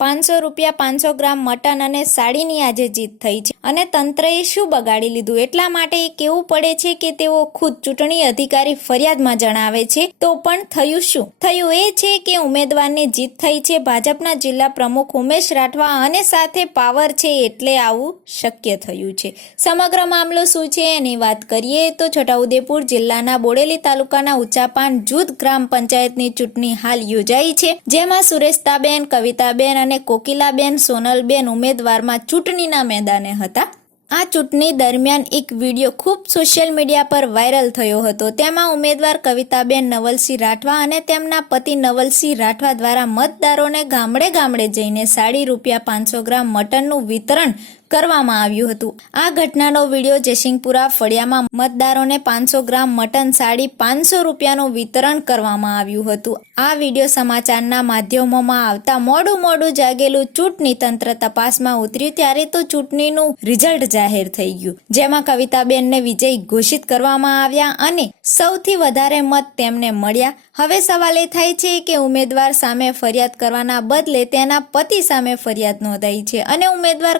પાંચસો રૂપિયા, પાંચસો ગ્રામ મટન અને સાડીની આજે જીત થઈ છે. અને તંત્રએ શું બગાડી લીધું? એટલા માટે એ કેવું પડે છે કે તેઓ ખુદ ચૂંટણી અધિકારી ફરિયાદમાં જણાવે છે? તો પણ થયું શું? થયું એ છે કે ઉમેદવારની જીત થઈ છે. ભાજપના જિલ્લા પ્રમુખ ઉમેશ રાઠવા અને સાથે પાવર છે એટલે આવું શક્ય થયું છે. સમગ્ર મામલો શું છે એની વાત કરીએ તો છોટાઉદેપુર જિલ્લાના બોડેલી તાલુકાના ઉચાપાન જૂથ ગ્રામ પંચાયતની ચૂંટણી હાલ યોજાઈ છે, જેમાં સુરેશતાબેન, કવિતાબેન અને કોકિલાબેન સોનલબેન ઉમેદવારમાં ચૂંટણીના મેદાને હતા. આ ચૂંટણી દરમિયાન એક વીડિયો ખૂબ સોશિયલ મીડિયા પર વાયરલ થયો હતો. તેમાં ઉમેદવાર કવિતાબેન નવલસિંહ રાઠવા અને તેમના પતિ નવલસિંહ રાઠવા દ્વારા મતદારોને ગામડે ગામડે જઈને સાડી રૂપિયા પાંચસો ગ્રામ મટનનું વિતરણ કરવામાં આવ્યું હતું. આ ઘટનાનો વીડિયો જયસિંહપુરા ફળિયામાં મતદારોને પાંચસો ગ્રામ મટન સાડી પાંચસો રૂપિયાનું વિતરણ કરવામાં આવ્યું હતું. આ વીડિયો સમાચારના માધ્યમોમાં આવતા મોડું મોડું જાગેલું ચૂંટણી તંત્ર તપાસમાં ઉતર્યું ત્યારે તો ચૂંટણીનું રિઝલ્ટ જાહેર થઈ ગયું. જેમાં કવિતાબેનને વિજય ઘોષિત કરવામાં આવ્યા અને સૌથી વધારે મત તેમને મળ્યા. હવે સવાલ એ થાય છે કે ઉમેદવાર સામે ફરિયાદ કરવાના બદલે તેના પતિ સામે ફરિયાદ નોંધાઈ છે અને ઉમેદવાર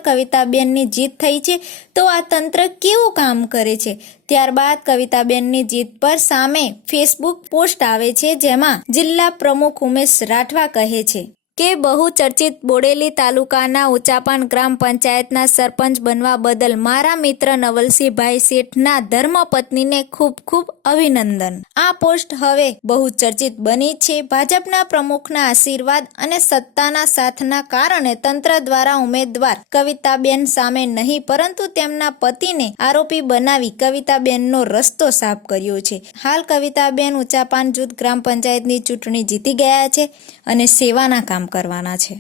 કવિતાબેનની જીત થઈ છે, તો આ તંત્ર કેવું કામ કરે છે? ત્યારબાદ કવિતાબેનની જીત પર સામે ફેસબુક પોસ્ટ આવે છે, જેમાં જિલ્લા પ્રમુખ ઉમેશ રાઠવા કહે છે. કે બહુ ચર્ચિત બોડેલી તાલુકાના ઉચાપાન ગ્રામ પંચાયતના સરપંચ બનવા બદલ મારા મિત્ર નવલસિંહભાઈ શેઠના ધર્મપત્નીને ખૂબ ખૂબ અભિનંદન. આ પોસ્ટ હવે બહુ ચર્ચિત બની છે. ભાજપના પ્રમુખના આશીર્વાદ અને સત્તાના સાથના કારણે તંત્ર દ્વારા ઉમેદવાર કવિતાબેન સામે નહીં, પરંતુ તેમના પતિને આરોપી બનાવી કવિતાબેનનો રસ્તો સાફ કર્યો છે. હાલ કવિતાબેન ઉચાપાન જૂથ ગ્રામ પંચાયતની ચૂંટણી જીતી ગયા છે અને સેવાના કામ કરવાના છે.